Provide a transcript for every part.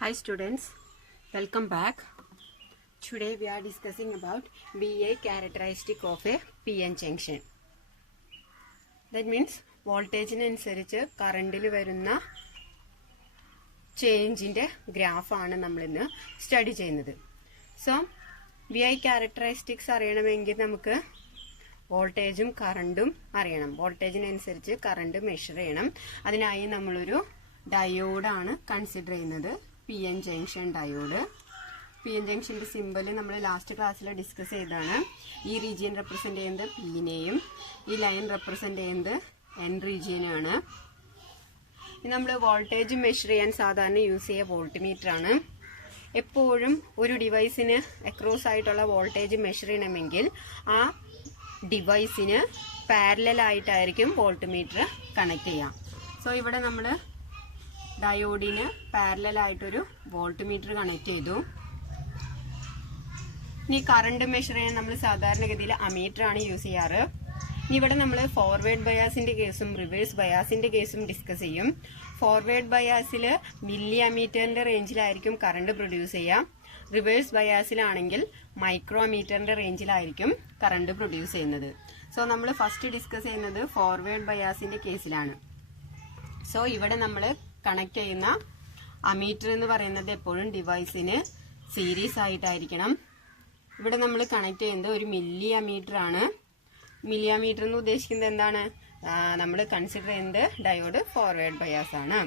Hi students, welcome back. Today we are discussing about VA characteristic of a PN junction. That means voltage അനുസരിച്ച് കറണ്ടിൽ വരുന്ന ചേഞ്ചിന്റെ ഗ്രാഫാണ് നമ്മൾ ഇന്ന് study ചെയ്യുന്നത്. So VI characteristics അറിയണമെങ്കിൽ നമുക്ക് വോൾട്ടേജും കറണ്ടും അറിയണം. വോൾട്ടേജിനനുസരിച്ച് കറണ്ട് മെഷർ ചെയ്യണം. അതിനായി നമ്മളൊരു ഡയോഡാണ് കൺസിഡർ ചെയ്യുന്നത്. PN junction diode. PN ജംഗ്ഷന്റെ സിമ്പൽ നമ്മൾ ലാസ്റ്റ് ക്ലാസ്സിൽ ഡിസ്കസ് ചെയ്തതാണ്. ഈ റീജിയൻ റെപ്രസെന്റ് ചെയ്യുന്നത് Pനെയും ഈ ലൈൻ റെപ്രസെന്റ് ചെയ്യുന്നത് N റീജിയനാണ്. നമ്മൾ വോൾട്ടേജ് മെഷർ ചെയ്യാൻ സാധാരണ യൂസ് ചെയ്യുക വോൾട്ട് മീറ്റർ ആണ്. എപ്പോഴും ഒരു ഡിവൈസിന് അക്രോസ് ആയിട്ടുള്ള വോൾട്ടേജ് മെഷർ ചെയ്യണമെങ്കിൽ ആ ഡിവൈസിന് പാരലൽ ആയിട്ടായിരിക്കും വോൾട്ട് മീറ്റർ കണക്ട് ചെയ്യാം. സോ ഇവിടെ നമ്മൾ ഡയോഡിന് പാരലൽ ആയിട്ടൊരു വോൾട്ട് മീറ്റർ കണക്ട് ചെയ്തു. ഇനി കറണ്ട് മെഷർ ചെയ്യാൻ നമ്മൾ സാധാരണഗതിയിൽ അമീറ്റർ ആണ് യൂസ് ചെയ്യാറ്. ഇനി ഇവിടെ നമ്മൾ ഫോർവേഡ് ബയാസിന്റെ കേസും റിവേഴ്സ് ബയാസിന്റെ കേസും ഡിസ്കസ് ചെയ്യും. ഫോർവേഡ് ബയാസിൽ മില്ലി അമീറ്ററിന്റെ റേഞ്ചിലായിരിക്കും കറണ്ട് പ്രൊഡ്യൂസ് ചെയ്യാം. റിവേഴ്സ് ബയാസിലാണെങ്കിൽ മൈക്രോ അമീറ്ററിന്റെ റേഞ്ചിലായിരിക്കും കറണ്ട് പ്രൊഡ്യൂസ് ചെയ്യുന്നത്. സോ നമ്മൾ ഫസ്റ്റ് ഡിസ്കസ് ചെയ്യുന്നത് ഫോർവേഡ് ബയാസിന്റെ കേസിലാണ്. സോ ഇവിടെ നമ്മൾ കണക്ട് ചെയ്യുന്ന അമീറ്റർ എന്ന് പറയുന്നത് എപ്പോഴും ഡിവൈസിന് സീരീസ് ആയിട്ടായിരിക്കണം. ഇവിടെ നമ്മൾ കണക്ട് ചെയ്യുന്നത് ഒരു മില്ലി അമീറ്റർ ആണ്. മില്ലി അമീറ്റർ എന്ന് ഉദ്ദേശിക്കുന്നത് എന്താണ്? നമ്മൾ കൺസിഡർ ചെയ്യുന്നത് ഡയോഡ് ഫോർവേഡ് ബയാസ് ആണ്.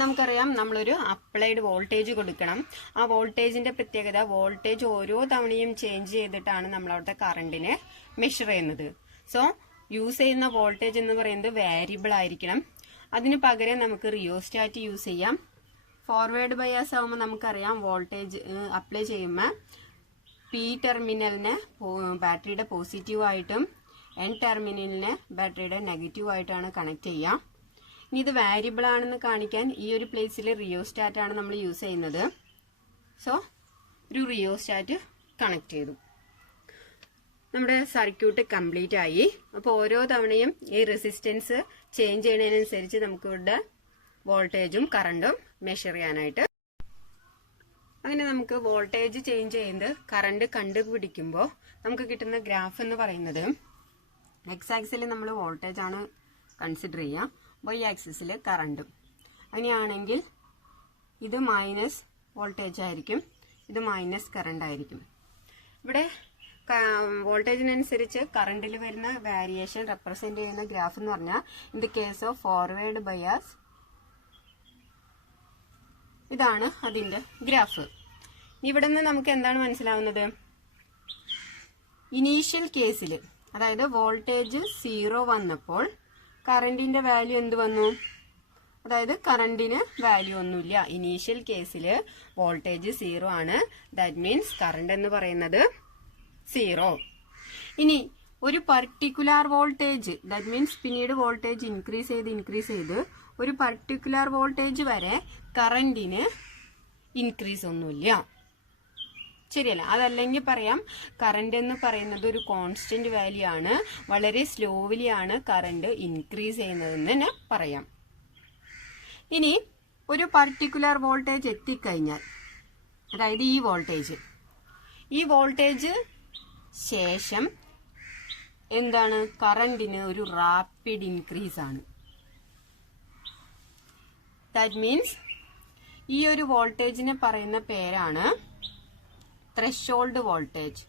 നമുക്കറിയാം നമ്മളൊരു അപ്ലൈഡ് വോൾട്ടേജ് കൊടുക്കണം. ആ വോൾട്ടേജിന്റെ പ്രത്യേകത വോൾട്ടേജ് ഓരോ തവണയും ചേഞ്ച് ചെയ്തിട്ടാണ് നമ്മൾ അവിടുത്തെ കറണ്ടിനെ മെഷർ ചെയ്യുന്നത്. സോ യൂസ് ചെയ്യുന്ന വോൾട്ടേജ് എന്ന് പറയുന്നത് വേരിയബിൾ ആയിരിക്കണം. അതിന് പകരം നമുക്ക് റിയോസ്റ്റാറ്റ് യൂസ് ചെയ്യാം. ഫോർവേഡ് ബയാസ് ആവുമ്പോൾ നമുക്കറിയാം വോൾട്ടേജ് അപ്ലൈ ചെയ്യുമ്പോൾ പി ടെർമിനലിനെ ബാറ്ററിയുടെ പോസിറ്റീവ് ആയിട്ടും N ടെർമിനലിനെ ബാറ്ററിയുടെ നെഗറ്റീവ് ആയിട്ടാണ് കണക്ട് ചെയ്യുക. ഇനി ഇത് വാരിയബിൾ ആണെന്ന് കാണിക്കാൻ ഈ ഒരു പ്ലേസിൽ റിയോസ്റ്റാറ്റ് ആണ് നമ്മൾ യൂസ് ചെയ്യുന്നത്. സോ ഒരു റിയോസ്റ്റാറ്റ് കണക്ട് ചെയ്തു. നമ്മുടെ സർക്യൂട്ട് കംപ്ലീറ്റ് ആയി. അപ്പോൾ ഓരോ തവണയും ഈ റെസിസ്റ്റൻസ് ചേഞ്ച് ചെയ്യുന്നതിനനുസരിച്ച് നമുക്ക് ഇവിടെ വോൾട്ടേജും കറണ്ടും മെഷർ ചെയ്യാനായിട്ട്. അങ്ങനെ നമുക്ക് വോൾട്ടേജ് ചേഞ്ച് ചെയ്യുന്നത് കറണ്ട് കണ്ടുപിടിക്കുമ്പോൾ നമുക്ക് കിട്ടുന്ന ഗ്രാഫ് എന്ന് പറയുന്നത് എക്സ് ആക്സിൽ നമ്മൾ വോൾട്ടേജ് ആണ് കൺസിഡർ ചെയ്യുക, വൈ ആക്സിസിൽ കറണ്ടും. അങ്ങനെയാണെങ്കിൽ ഇത് മൈനസ് വോൾട്ടേജ് ആയിരിക്കും, ഇത് മൈനസ് കറണ്ട് ആയിരിക്കും. ഇവിടെ വോൾട്ടേജിനനുസരിച്ച് കറണ്ടിൽ വരുന്ന വേരിയേഷൻ റെപ്രസെന്റ് ചെയ്യുന്ന ഗ്രാഫ് എന്ന് പറഞ്ഞാൽ in the case of forward bias ഇതാണ് അതിന്റെ ഗ്രാഫ്. ഇവിടെ നിന്ന് നമുക്ക് എന്താണ് മനസ്സിലാവുന്നത്? ഇനീഷ്യൽ കേസിൽ, അതായത് വോൾട്ടേജ് 0 വന്നപ്പോൾ കറണ്ടിന്റെ വാല്യൂ എന്ത് വന്നു? അതായത് കറണ്ടിന് വാല്യൂ ഒന്നുമില്ല. ഇനീഷ്യൽ കേസിൽ വോൾട്ടേജ് 0 ആണ്. ദാറ്റ് മീൻസ് കറണ്ട് എന്ന് പറയുന്നത് 0. ഇനി ഒരു പർട്ടിക്കുലർ വോൾട്ടേജ്, ദാറ്റ് മീൻസ് പിന്നീട് വോൾട്ടേജ് ഇൻക്രീസ് ചെയ്ത് ഒരു പർട്ടിക്കുലർ വോൾട്ടേജ് വരെ കറണ്ടിന് ഇൻക്രീസ് ഒന്നുമില്ല. ശരിയല്ല? അതല്ലെങ്കിൽ പറയാം കറണ്ട് എന്ന് പറയുന്നത് ഒരു കോൺസ്റ്റന്റ് വാല്യൂ ആണ്, വളരെ സ്ലോവിലി ആണ് കറണ്ട് ഇൻക്രീസ് ചെയ്യുന്നതെന്ന് തന്നെ പറയാം. ഇനി ഒരു പർട്ടിക്കുലർ വോൾട്ടേജ് എത്തിക്കഴിഞ്ഞാൽ, അതായത് ഈ വോൾട്ടേജ് ശേഷം എന്താണ്? കറണ്ടിന് ഒരു റാപ്പിഡ് ഇൻക്രീസ് ആണ്. ദാറ്റ് മീൻസ് ഈ ഒരു വോൾട്ടേജിനെ പറയുന്ന പേരാണ് ത്രെഷോൾഡ് വോൾട്ടേജ്.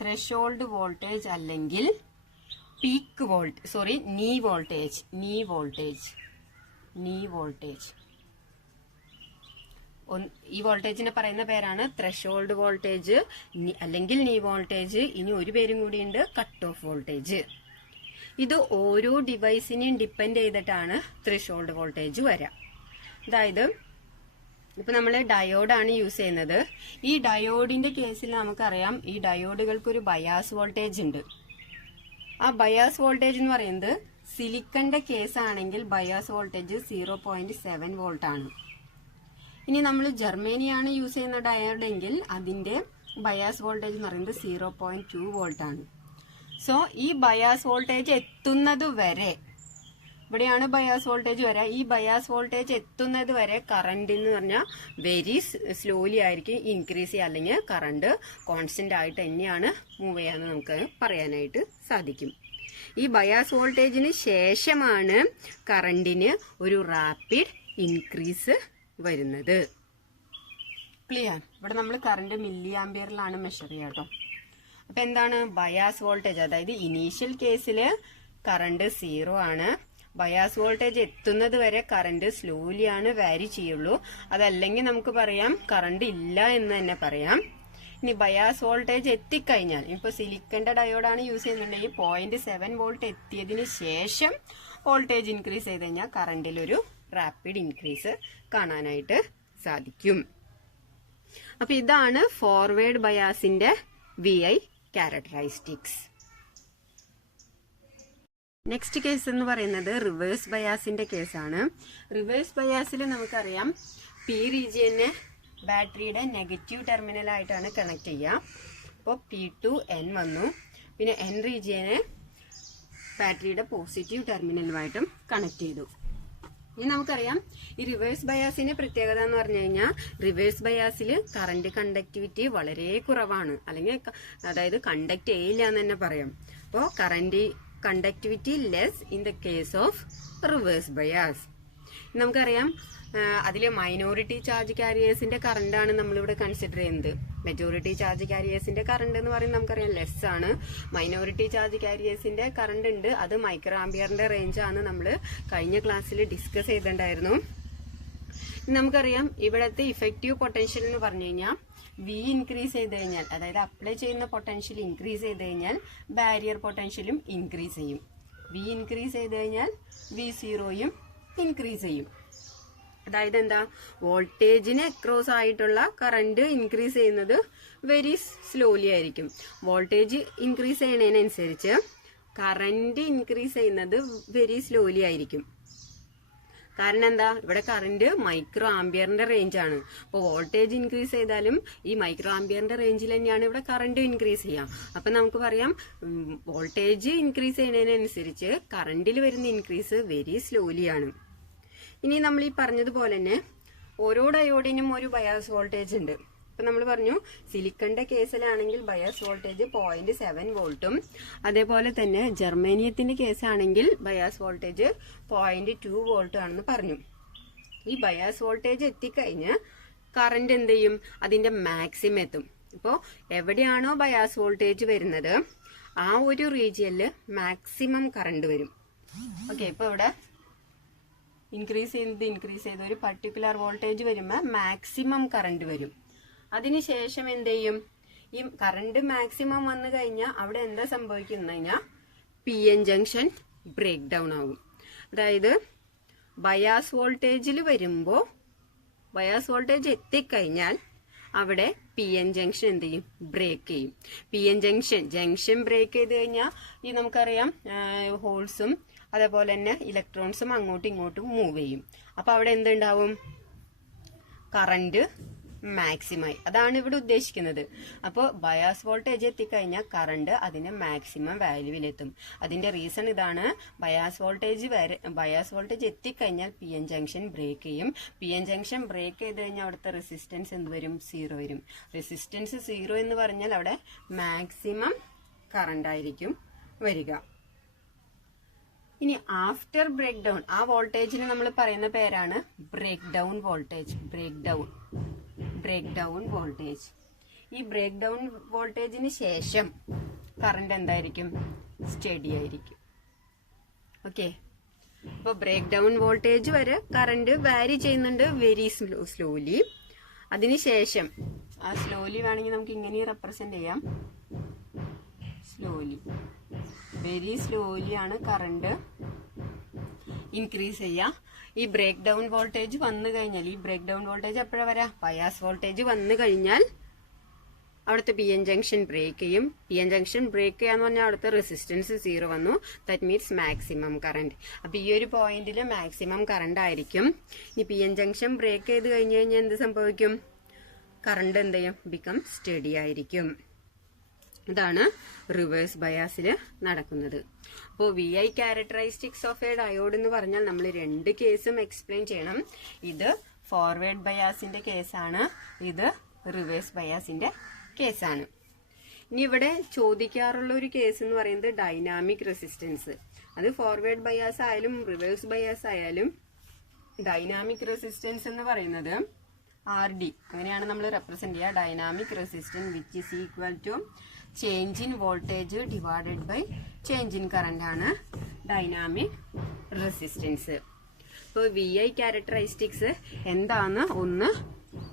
ത്രെഷോൾഡ് വോൾട്ടേജ് അല്ലെങ്കിൽ പീക്ക് നീ വോൾട്ടേജ്. ഈ വോൾട്ടേജിനെ പറയുന്ന പേരാണ് ത്രെഷോൾഡ് വോൾട്ടേജ് അല്ലെങ്കിൽ നീ വോൾട്ടേജ്. ഇനി ഒരു പേരും കൂടിയുണ്ട്, കട്ട് ഓഫ് വോൾട്ടേജ്. ഇത് ഓരോ ഡിവൈസിനെയും ഡിപ്പെൻഡ് ചെയ്തിട്ടാണ് ത്രെഷോൾഡ് വോൾട്ടേജ് വരിക. അതായത് ഇപ്പൊ നമ്മൾ ഡയോഡാണ് യൂസ് ചെയ്യുന്നത്. ഈ ഡയോഡിന്റെ കേസിൽ നമുക്കറിയാം ഈ ഡയോഡുകൾക്കൊരു ബയാസ് വോൾട്ടേജ് ഉണ്ട്. ആ ബയാസ് വോൾട്ടേജ് എന്ന് പറയുന്നത് സിലിക്കന്റെ കേസാണെങ്കിൽ ബയാസ് വോൾട്ടേജ് 0.7 വോൾട്ട് ആണ്. ഇനി നമ്മൾ ജർമ്മേനിയാണ് യൂസ് ചെയ്യുന്ന ഡയോഡെങ്കിൽ അതിന്റെ ബയാസ് വോൾട്ടേജ് എന്ന് പറയുന്നത് 0.2 വോൾട്ട് ആണ്. സോ ഈ ബയാസ് വോൾട്ടേജ് എത്തുന്നത് വരെ ഇവിടെയാണ് ബയാസ് വോൾട്ടേജ് വരാം. ഈ ബയാസ് വോൾട്ടേജ് എത്തുന്നത് വരെ കറണ്ട് എന്ന് പറഞ്ഞാൽ വെരി സ്ലോലി ആയിരിക്കും ഇൻക്രീസ് ചെയ്യുക, അല്ലെങ്കിൽ കറണ്ട് കോൺസ്റ്റന്റ് ആയിട്ട് തന്നെയാണ് മൂവ് ചെയ്യാന്ന് നമുക്ക് പറയാനായിട്ട് സാധിക്കും. ഈ ബയാസ് വോൾട്ടേജിന് ശേഷമാണ് കറണ്ടിന് ഒരു റാപ്പിഡ് ഇൻക്രീസ് വരുന്നത്. ക്ലിയർ? ഇവിടെ നമ്മൾ കറണ്ട് മില്ലി ആംപിയറിലാണ് മെഷർ ചെയ്യുക കേട്ടോ. അപ്പൊ എന്താണ് ബയാസ് വോൾട്ടേജ്? അതായത് ഇനീഷ്യൽ കേസില് കറണ്ട് 0 ആണ്. ബയാസ് വോൾട്ടേജ് എത്തുന്നത് വരെ കറണ്ട് സ്ലോലി ആണ് വാരി ചെയ്യുള്ളൂ. അതല്ലെങ്കിൽ നമുക്ക് പറയാം കറണ്ട് ഇല്ല എന്ന് തന്നെ പറയാം. ഇനി ബയാസ് വോൾട്ടേജ് എത്തിക്കഴിഞ്ഞാൽ, ഇപ്പൊ സിലിക്കന്റെ ഡയോഡാണ് യൂസ് ചെയ്യുന്നുണ്ടെങ്കിൽ 0.7 വോൾട്ട് എത്തിയതിന് ശേഷം വോൾട്ടേജ് ഇൻക്രീസ് ചെയ്ത് കഴിഞ്ഞാൽ കറണ്ടിൽ ഒരു റാപ്പിഡ് ഇൻക്രീസ് കാണാനായിട്ട് സാധിക്കും. അപ്പൊ ഇതാണ് ഫോർവേഡ് ബയാസിന്റെ VI ക്യാരക്ടറിസ്റ്റിക്സ്. നെക്സ്റ്റ് കേസ് എന്ന് പറയുന്നത് റിവേഴ്സ് ബയാസിന്റെ കേസാണ്. റിവേഴ്സ് ബയാസിൽ നമുക്കറിയാം പി റീജിയനെ ബാറ്ററിയുടെ നെഗറ്റീവ് ടെർമിനൽ ആയിട്ടാണ് കണക്ട് ചെയ്യുക. അപ്പോൾ P2 N വന്നു. പിന്നെ N റീജിയനെ ബാറ്ററിയുടെ പോസിറ്റീവ് ടെർമിനലുമായിട്ടും കണക്ട് ചെയ്തു. ഇനി നമുക്കറിയാം ഈ റിവേഴ്സ് ബയാസിന്റെ പ്രത്യേകത എന്ന് പറഞ്ഞു കഴിഞ്ഞാൽ റിവേഴ്സ് ബയാസിൽ കറണ്ട് കണ്ടക്ടിവിറ്റി വളരെ കുറവാണ്, അല്ലെങ്കിൽ അതായത് കണ്ടക്ട് ചെയ്യില്ല എന്ന് തന്നെ പറയാം. അപ്പോൾ current conductivity less in the case of reverse bias. നമുക്കറിയാം അതിലെ മൈനോറിറ്റി ചാർജ് കാരിയേഴ്സിന്റെ കറണ്ടാണ് നമ്മളിവിടെ കൺസിഡർ ചെയ്യുന്നത്. മെജോറിറ്റി ചാർജ് കാരിയേഴ്സിന്റെ കറണ്ട് എന്ന് പറയുന്നത് നമുക്കറിയാം ലെസ് ആണ്. മൈനോറിറ്റി ചാർജ് കാരിയേഴ്സിന്റെ കറണ്ട് ഉണ്ട്, അത് മൈക്രോ ആംപിയറിന്റെ റേഞ്ച് ആണ് നമ്മൾ കഴിഞ്ഞ ക്ലാസ്സിൽ ഡിസ്കസ് ചെയ്തിട്ടുണ്ടായിരുന്നു. നമുക്കറിയാം ഇവിടത്തെ ഇഫക്റ്റീവ് പൊട്ടൻഷ്യൽ എന്ന് പറഞ്ഞു കഴിഞ്ഞാൽ വി ഇൻക്രീസ് ചെയ്ത് കഴിഞ്ഞാൽ, അതായത് അപ്ലൈ ചെയ്യുന്ന പൊട്ടൻഷ്യൽ ഇൻക്രീസ് ചെയ്ത് കഴിഞ്ഞാൽ ബാരിയർ പൊട്ടൻഷ്യലും ഇൻക്രീസ് ചെയ്യും. വി ഇൻക്രീസ് ചെയ്ത് കഴിഞ്ഞാൽ V0യും ഇൻക്രീസ് ചെയ്യും. അതായത് എന്താ, വോൾട്ടേജിന് അക്രോസ് ആയിട്ടുള്ള കറണ്ട് ഇൻക്രീസ് ചെയ്യുന്നത് വെരി സ്ലോലി ആയിരിക്കും. വോൾട്ടേജ് ഇൻക്രീസ് ചെയ്യുന്നതിനനുസരിച്ച് കറണ്ട് ഇൻക്രീസ് ചെയ്യുന്നത് വെരി സ്ലോലി ആയിരിക്കും. കാരണം എന്താ, ഇവിടെ കറണ്ട് മൈക്രോ ആംപിയറിന്റെ റേഞ്ച് ആണ്. അപ്പോൾ വോൾട്ടേജ് ഇൻക്രീസ് ചെയ്താലും ഈ മൈക്രോ ആംപിയറിന്റെ റേഞ്ചിൽ തന്നെയാണ് ഇവിടെ കറണ്ട് ഇൻക്രീസ് ചെയ്യുക. അപ്പൊ നമുക്ക് പറയാം വോൾട്ടേജ് ഇൻക്രീസ് ചെയ്യുന്നതിനനുസരിച്ച് കറണ്ടിൽ വരുന്ന ഇൻക്രീസ് വെരി സ്ലോലി ആണ്. ഇനി നമ്മൾ ഈ പറഞ്ഞതുപോലെ തന്നെ ഓരോ ഡയോഡിനും ഒരു ബയാസ് വോൾട്ടേജ് ഉണ്ട്. ഇപ്പൊ നമ്മൾ പറഞ്ഞു സിലിക്കന്റെ കേസിലാണെങ്കിൽ ബയാസ് വോൾട്ടേജ് 0.7 വോൾട്ടും, അതേപോലെ തന്നെ ജർമേനിയത്തിന്റെ കേസാണെങ്കിൽ ബയാസ് വോൾട്ടേജ് 0.2 വോൾട്ടും ആണെന്ന് പറഞ്ഞു. ഈ ബയാസ് വോൾട്ടേജ് എത്തിക്കഴിഞ്ഞ് കറണ്ട് എന്ത് ചെയ്യും, അതിന്റെ മാക്സിമം എത്തും. ഇപ്പോൾ എവിടെയാണോ ബയാസ് വോൾട്ടേജ് വരുന്നത് ആ ഒരു റീജിയനില് മാക്സിമം കറണ്ട് വരും. ഓക്കെ, ഇപ്പൊ ഇവിടെ ഇൻക്രീസ് ചെയ്ത് ഒരു പർട്ടിക്കുലർ വോൾട്ടേജ് വരുമ്പോൾ മാക്സിമം കറണ്ട് വരും. അതിനുശേഷം എന്ത് ചെയ്യും, ഈ കറണ്ട് മാക്സിമം വന്നു കഴിഞ്ഞാൽ അവിടെ എന്താ സംഭവിക്കുന്ന കഴിഞ്ഞാൽ PN ജംഗ്ഷൻ ബ്രേക്ക് ഡൗൺ ആകും. അതായത് ബയാസ് വോൾട്ടേജിൽ വരുമ്പോൾ ബയാസ് വോൾട്ടേജ് എത്തിക്കഴിഞ്ഞാൽ അവിടെ PN ജംഗ്ഷൻ എന്ത് ചെയ്യും, ബ്രേക്ക് ചെയ്യും. PN ജംഗ്ഷൻ ബ്രേക്ക് ചെയ്ത് കഴിഞ്ഞാൽ ഈ നമുക്കറിയാം ഹോൾസും അതേപോലെ തന്നെ ഇലക്ട്രോൺസും അങ്ങോട്ടും ഇങ്ങോട്ടും മൂവ് ചെയ്യും. അപ്പൊ അവിടെ എന്തുണ്ടാവും, കറണ്ട് മാക്സിമം. അതാണ് ഇവിടെ ഉദ്ദേശിക്കുന്നത്. അപ്പോൾ ബയാസ് വോൾട്ടേജ് എത്തിക്കഴിഞ്ഞാൽ കറണ്ട് അതിന്റെ മാക്സിമം വാല്യൂവിലെത്തും. അതിന്റെ റീസൺ ഇതാണ്, ബയാസ് വോൾട്ടേജ് എത്തിക്കഴിഞ്ഞാൽ PN ജംഗ്ഷൻ ബ്രേക്ക് ചെയ്യും. PN ജംഗ്ഷൻ ബ്രേക്ക് ചെയ്ത് കഴിഞ്ഞാൽ അവിടുത്തെ റെസിസ്റ്റൻസ് എന്ത് വരും, 0 വരും. റെസിസ്റ്റൻസ് 0 എന്ന് പറഞ്ഞാൽ അവിടെ മാക്സിമം കറണ്ട് ആയിരിക്കും വരിക. ഇനി ആഫ്റ്റർ ബ്രേക്ക് ഡൗൺ, ആ വോൾട്ടേജിന് നമ്മൾ പറയുന്ന പേരാണ് break down voltage. Break down voltage. ഈ ബ്രേക്ക് ഡൗൺ വോൾട്ടേജിന് ശേഷം കറണ്ട് എന്തായിരിക്കും, സ്റ്റഡി ആയിരിക്കും. ഓക്കെ, അപ്പൊ ബ്രേക്ക് ഡൗൺ വോൾട്ടേജ് വരെ കറണ്ട് വാരി ചെയ്യുന്നുണ്ട് വെരി സ്ലോലി. അതിനുശേഷം ആ സ്ലോലി വേണമെങ്കിൽ നമുക്ക് ഇങ്ങനെ റെപ്രസെന്റ് ചെയ്യാം. സ്ലോലി, വെരി സ്ലോലി ആണ് കറണ്ട് ഇൻക്രീസ് ചെയ്യുക. ഈ ബ്രേക്ക് ഡൗൺ വോൾട്ടേജ് വന്നു കഴിഞ്ഞാൽ, ഈ ബ്രേക്ക് ഡൗൺ വോൾട്ടേജ് എപ്പോഴാ വരാ, ബയാസ് വോൾട്ടേജ് വന്നു കഴിഞ്ഞാൽ അവിടുത്തെ PN ജംഗ്ഷൻ ബ്രേക്ക് ചെയ്യും. PN ജംഗ്ഷൻ ബ്രേക്ക് ചെയ്യാന്ന് പറഞ്ഞാൽ അവിടുത്തെ റെസിസ്റ്റൻസ് 0 വന്നു. That means maximum current. അപ്പൊ ഈ ഒരു പോയിന്റിൽ മാക്സിമം കറണ്ട് ആയിരിക്കും. ഈ PN ജംഗ്ഷൻ ബ്രേക്ക് ചെയ്ത് കഴിഞ്ഞു കഴിഞ്ഞാൽ എന്ത് സംഭവിക്കും, കറണ്ട് എന്ത് ചെയ്യും, ബിക്കം സ്റ്റഡി ആയിരിക്കും. ഇതാണ് റിവേഴ്സ് ബയാസിൽ നടക്കുന്നത്. അപ്പോൾ VI characteristics of A diode എന്ന് പറഞ്ഞാൽ നമ്മൾ രണ്ട് കേസും എക്സ്പ്ലെയിൻ ചെയ്യണം. ഇത് ഫോർവേഡ് ബയാസിന്റെ കേസാണ്, ഇത് റിവേഴ്സ് ബയാസിന്റെ കേസാണ്. ഇനി ഇവിടെ ചോദിക്കാറുള്ള ഒരു കേസ് എന്ന് പറയുന്നത് ഡൈനാമിക് റെസിസ്റ്റൻസ്. അത് ഫോർവേഡ് ബയാസ് ആയാലും റിവേഴ്സ് ബയാസ് ആയാലും ഡൈനാമിക് റെസിസ്റ്റൻസ് എന്ന് പറയുന്നത് RD, അങ്ങനെയാണ് നമ്മൾ റെപ്രസെന്റ് ചെയ്യുക. Dynamic resistance which is equal to change in voltage divided by change in current ആണ് ഡൈനാമിക് റെസിസ്റ്റൻസ്. ഇപ്പോൾ VI ക്യാരക്ടറിസ്റ്റിക്സ് എന്താന്ന് ഒന്ന്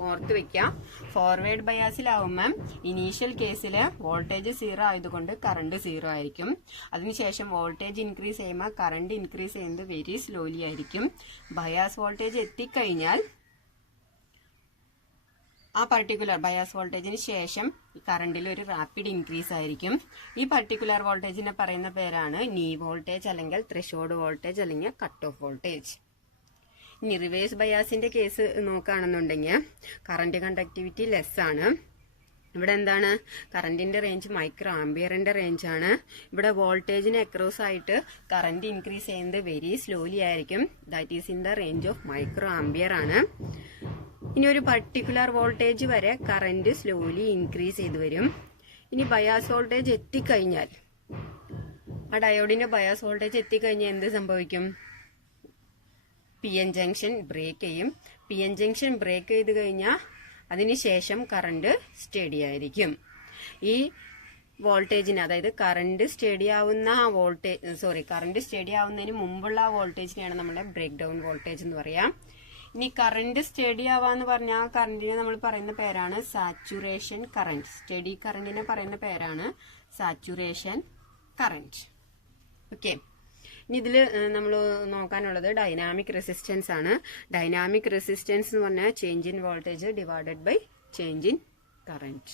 ഓർത്ത് വെക്കാം. ഫോർവേഡ് ബയാസിലാവുമ്പം ഇനീഷ്യൽ കേസിൽ വോൾട്ടേജ് 0 ആയതുകൊണ്ട് കറണ്ട് 0 ആയിരിക്കും. അതിനുശേഷം വോൾട്ടേജ് ഇൻക്രീസ് ചെയ്യുമ്പോൾ കറണ്ട് ഇൻക്രീസ് ചെയ്യുന്നത് വെരി സ്ലോലി ആയിരിക്കും. ബയാസ് വോൾട്ടേജ് എത്തിക്കഴിഞ്ഞാൽ ആ പർട്ടിക്കുലർ ബയാസ് വോൾട്ടേജിന് ശേഷം കറണ്ടിൽ ഒരു റാപ്പിഡ് ഇൻക്രീസ് ആയിരിക്കും. ഈ പർട്ടിക്കുലർ വോൾട്ടേജിനെ പറയുന്ന പേരാണ് നീ വോൾട്ടേജ്, അല്ലെങ്കിൽ ത്രെഷോൾഡ് വോൾട്ടേജ്, അല്ലെങ്കിൽ കട്ട് ഓഫ് വോൾട്ടേജ്. ഇനി റിവേഴ്സ് ബയാസിന്റെ കേസ് നോക്കുകയാണെന്നുണ്ടെങ്കിൽ കറന്റ് കണ്ടക്ടിവിറ്റി ലെസ് ആണ്. ഇവിടെ എന്താണ്, കറന്റിന്റെ റേഞ്ച് മൈക്രോ ആംബിയറിന്റെ റേഞ്ച് ആണ്. ഇവിടെ വോൾട്ടേജിന് അക്രോസ് ആയിട്ട് കറന്റ് ഇൻക്രീസ് ചെയ്യുന്നത് വെരി സ്ലോലി ആയിരിക്കും. That is in the range of micro ampere ആണ്. ഇനി ഒരു പർട്ടിക്കുലർ വോൾട്ടേജ് വരെ കറന്റ് സ്ലോലി ഇൻക്രീസ് ചെയ്ത് വരും. ഇനി ബയാസ് വോൾട്ടേജ് എത്തിക്കഴിഞ്ഞാൽ, ആ ഡയോഡിന്റെ ബയാസ് വോൾട്ടേജ് എത്തിക്കഴിഞ്ഞാൽ എന്ത് സംഭവിക്കും? PN ജംഗ്ഷൻ ബ്രേക്ക് ചെയ്യും. PN ജംഗ്ഷൻ ബ്രേക്ക് ചെയ്ത് കഴിഞ്ഞാൽ അതിനുശേഷം കറണ്ട് സ്റ്റഡി ആയിരിക്കും. ഈ വോൾട്ടേജിന്, അതായത് കറണ്ട് സ്റ്റഡി ആവുന്ന കറണ്ട് സ്റ്റഡി ആവുന്നതിന് മുമ്പുള്ള ആ വോൾട്ടേജിനെയാണ് നമ്മുടെ ബ്രേക്ക് ഡൗൺ വോൾട്ടേജ് എന്ന് പറയാം. ഇനി കറണ്ട് സ്റ്റഡി ആവാന്ന് പറഞ്ഞാൽ ആ കറണ്ടിനെ നമ്മൾ പറയുന്ന പേരാണ് സാച്ചുറേഷൻ കറന്റ്. സ്റ്റഡി കറണ്ടിനെ പറയുന്ന പേരാണ് സാച്ചുറേഷൻ കറന്റ്. ഓക്കെ, ഇനി ഇതിൽ നമ്മൾ നോക്കാനുള്ളത് ഡൈനാമിക് റെസിസ്റ്റൻസ് ആണ്. ഡൈനാമിക് റെസിസ്റ്റൻസ് എന്ന് പറഞ്ഞാൽ change in voltage divided by change in current.